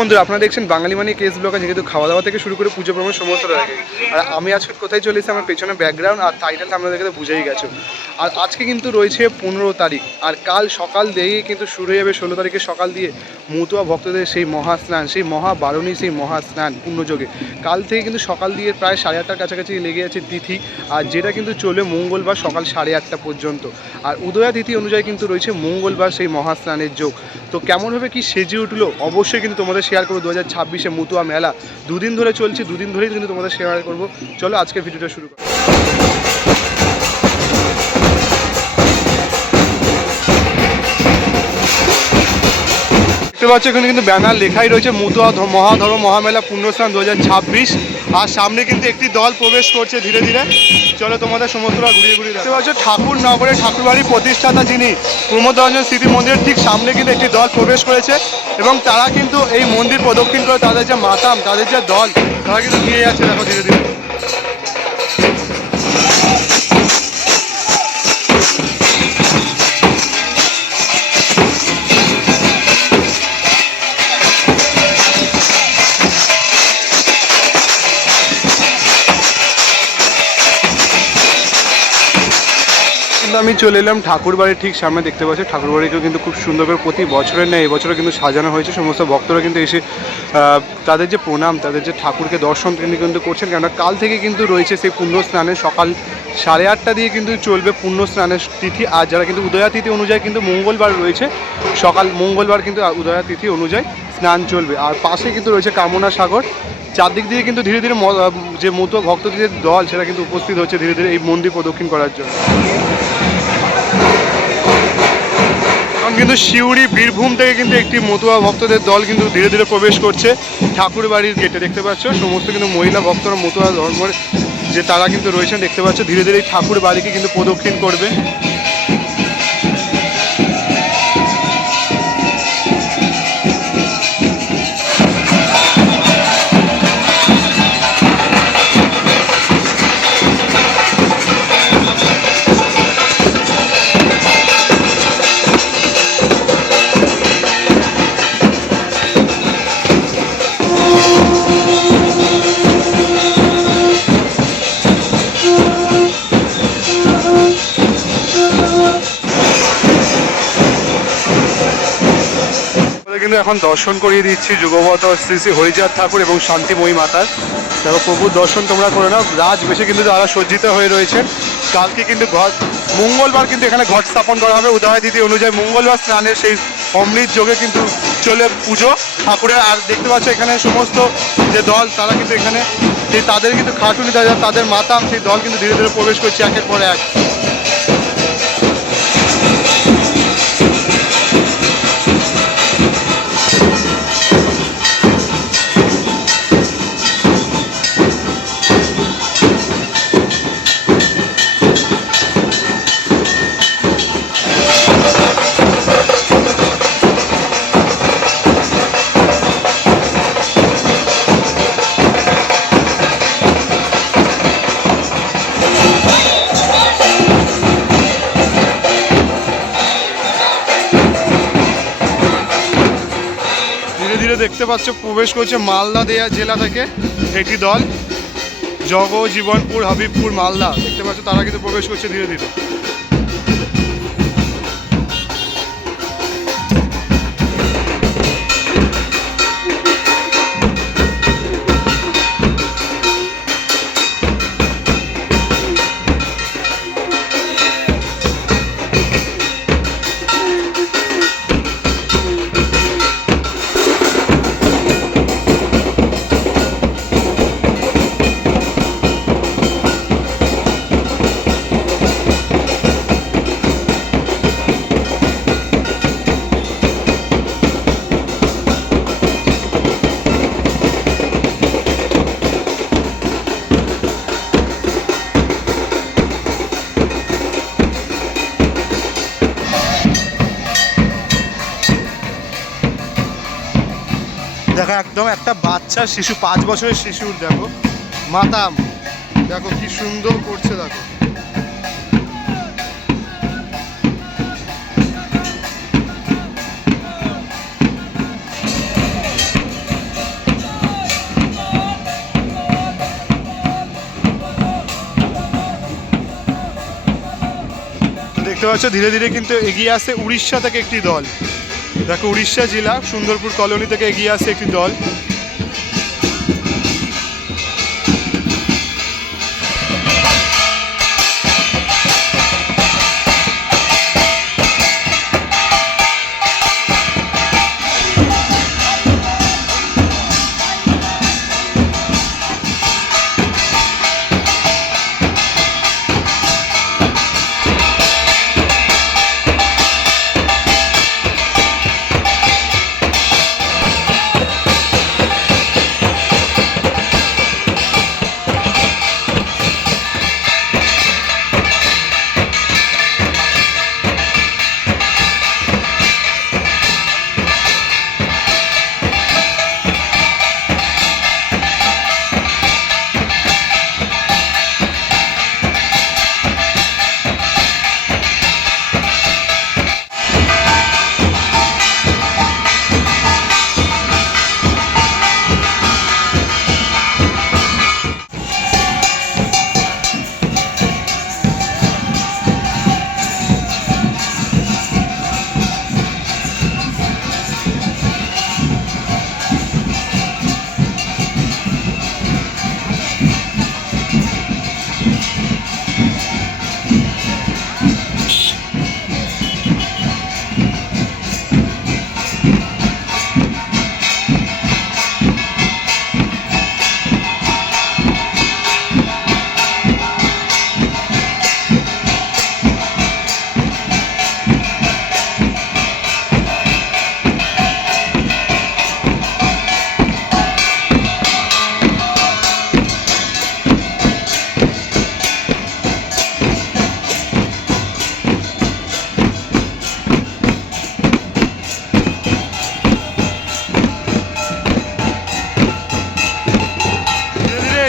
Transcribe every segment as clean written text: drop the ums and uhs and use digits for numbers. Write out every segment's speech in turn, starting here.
বন্ধুরা, আপনারা দেখছেন বাঙালি মানে কেস ব্লগার, যেহেতু খাওয়া দাওয়া থেকে শুরু করে পুজো প্রমাণ সমস্ত রয়েছে। আর আমি আজকে কোথায় চলে এসেছি, আমার পেছনে ব্যাকগ্রাউন্ড আর টাইটেল আপনাদেরকে বুঝেই গেছো। আর আজকে কিন্তু রয়েছে 15 তারিখ, আর কাল সকাল দিয়েই কিন্তু শুরু হয়ে যাবে 16 তারিখের সকাল দিয়ে মতুয়া ভক্তদের সেই মহাস্নান, সেই মহাবারণী, সেই মহাস্নান পুণ্যযোগে। কাল থেকে কিন্তু সকাল দিয়ে প্রায় 8:30টার কাছাকাছি লেগে আছে তিথি, আর যেটা কিন্তু চলবে মঙ্গলবার সকাল 8:30 পর্যন্ত। আর উদয়া তিথি অনুযায়ী কিন্তু রয়েছে মঙ্গলবার সেই মহাস্নানের যোগ। তো কেমনভাবে কি সেজে উঠলো অবশ্যই কিন্তু তোমাদের শেয়ার করবো। 2026-এ মতুয়া মেলা দুদিন ধরে চলছে, দুদিন ধরেই কিন্তু তোমাদের শেয়ার করবো। চলো আজকের ভিডিওটা শুরু করো। দেখতে পাচ্ছ এখানে কিন্তু ব্যানার লেখাই রয়েছে মতুয়া মহাধর্ম মহামেলা পুণ্যস্নান 2026। আর সামনে কিন্তু একটি দল প্রবেশ করছে ধীরে ধীরে। চলো তোমাদের সমস্তটা ঘুরিয়ে ঘুরিয়ে দেখতে পাচ্ছ ঠাকুর নগরের ঠাকুরবাড়ির প্রতিষ্ঠাতা যিনি প্রমোদ রঞ্জন স্মৃতি মন্দিরের ঠিক সামনে কিন্তু একটি দল প্রবেশ করেছে, এবং তারা কিন্তু এই মন্দির প্রদক্ষিণ করে তাদের যে মাতাম, তাদের যে দল, তারা কিন্তু নিয়ে যাচ্ছে দেখো ধীরে ধীরে। আমি চলে এলাম ঠাকুর বাড়ির ঠিক সামনে। দেখতে পাচ্ছি ঠাকুর বাড়িকেও কিন্তু খুব সুন্দর করে প্রতি বছরের নেয় এবছরও কিন্তু সাজানো হয়েছে। সমস্ত ভক্তরা কিন্তু এসে তাদের যে প্রণাম, তাদের যে ঠাকুরকে দর্শন তিনি কিন্তু করছেন, কেননা কাল থেকে কিন্তু রয়েছে সেই পুণ্য স্নানের সকাল 8:30 দিয়ে কিন্তু চলবে পুণ্য স্নানের তিথি। আর যারা কিন্তু উদয়া তিথি অনুযায়ী কিন্তু মঙ্গলবার রয়েছে, সকাল মঙ্গলবার কিন্তু উদয়া তিথি অনুযায়ী স্নান চলবে। আর পাশে কিন্তু রয়েছে কামনা সাগর। চারদিক দিয়ে কিন্তু ধীরে ধীরে যে মতুয়া ভক্তদের দল সেটা কিন্তু উপস্থিত হচ্ছে ধীরে ধীরে এই মন্দির প্রদক্ষিণ করার জন্য। কিন্তু সিউড়ি বীরভূম থেকে কিন্তু একটি মতুয়া ভক্তদের দল কিন্তু ধীরে ধীরে প্রবেশ করছে ঠাকুর বাড়ির গেটে। দেখতে পাচ্ছ সমস্ত কিন্তু মহিলা ভক্তরা মতুয়া ধর্মের যে তারা কিন্তু রয়েছেন। দেখতে পাচ্ছ ধীরে ধীরে এই ঠাকুর বাড়িকে কিন্তু প্রদক্ষিণ করবে। কিন্তু এখন দর্শন করিয়ে দিচ্ছি যুগপত শ্রী শ্রী হরিচাঁদ ঠাকুর এবং শান্তিময়ী মাতার। দেখো প্রভুর দর্শন তোমরা করে নাও। রাজবেশে কিন্তু তারা সজ্জিত হয়ে রয়েছেন। কালকে কিন্তু মঙ্গলবার কিন্তু এখানে ঘট স্থাপন করা হবে উদয় তিথি অনুযায়ী। মঙ্গলবার স্নানের সেই অমৃত যোগে কিন্তু চলে পুজো ঠাকুরের। আর দেখতে পাচ্ছ এখানে সমস্ত যে দল তারা কিন্তু এখানে সেই তাদের কিন্তু খাটুনি তাদের মাতাম সেই দল কিন্তু ধীরে ধীরে প্রবেশ করছে একের পর এক। দেখতে পাচ্ছ প্রবেশ করছে মালদা জেলা থেকে একটি দল, জগজীবনপুর হাবিবপুর মালদা। দেখতে পাচ্ছ তারা কিন্তু প্রবেশ করছে ধীরে ধীরে। দেখো একদম একটা বাচ্চা শিশু, 5 বছরের শিশুর দেখো মাতাম, দেখো কি সুন্দর করছে দেখো। দেখতে পাচ্ছ ধীরে ধীরে কিন্তু এগিয়ে আসছে উড়িষ্যা থেকে একটি দল। দেখো উড়িষ্যা জেলা সুন্দরপুর কলোনি থেকে এগিয়ে আসছে একটি দল।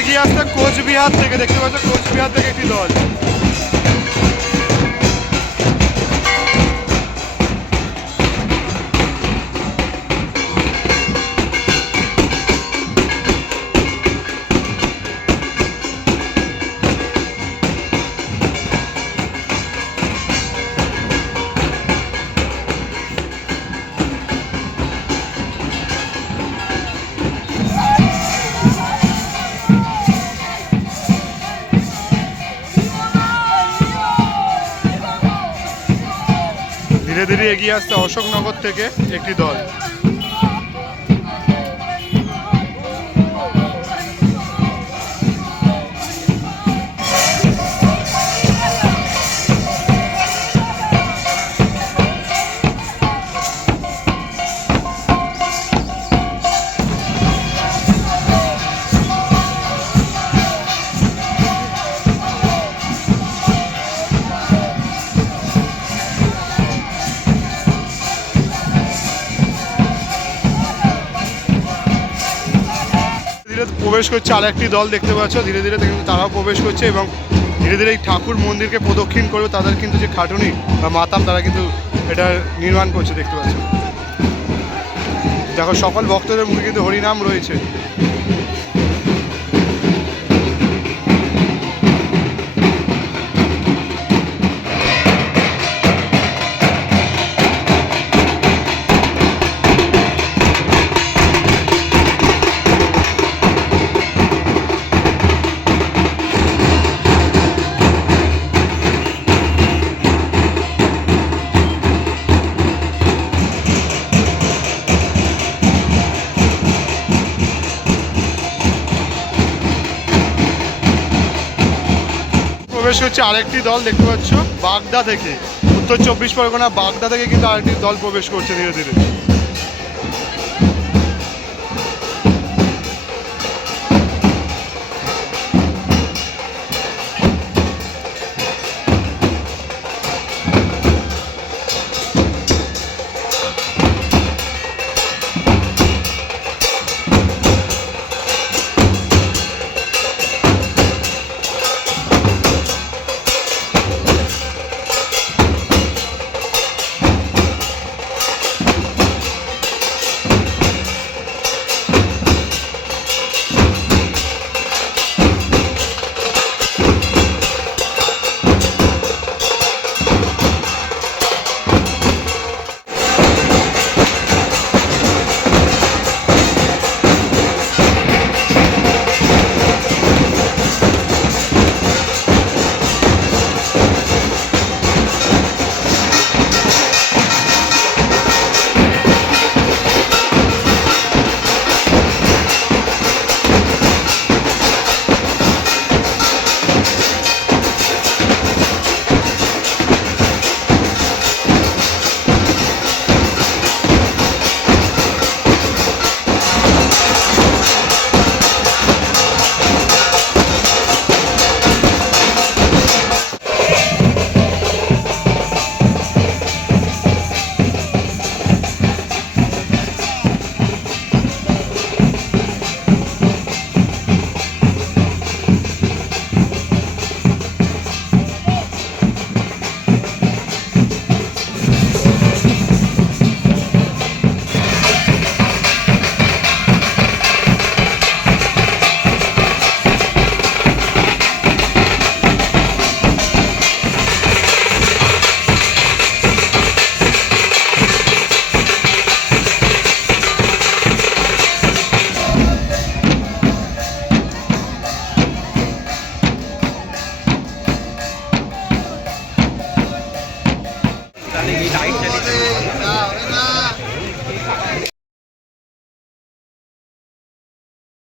এগিয়ে আসছে কোচবিহার থেকে, দেখতে পাচ্ছ কোচবিহার থেকে একটি দল। ধীরে ধীরে এগিয়ে আসছে অশোকনগর থেকে একটি দল। প্রবেশ করছে আর একটি দল, দেখতে পাচ্ছ ধীরে ধীরে কিন্তু তারাও প্রবেশ করছে এবং ধীরে ধীরে এই ঠাকুর মন্দিরকে প্রদক্ষিণ করবে। তাদের কিন্তু যে খাটুনি বা মাতাম তারা কিন্তু এটা নির্মাণ করছে, দেখতে পাচ্ছ। দেখো সকল ভক্তদের মুখে কিন্তু হরিনাম রয়েছে। প্রবেশ হচ্ছে আরেকটি দল, দেখতে পাচ্ছ বাগদা থেকে, উত্তর 24 পরগনা বাগদা থেকে কিন্তু আরেকটি দল প্রবেশ করছে ধীরে ধীরে।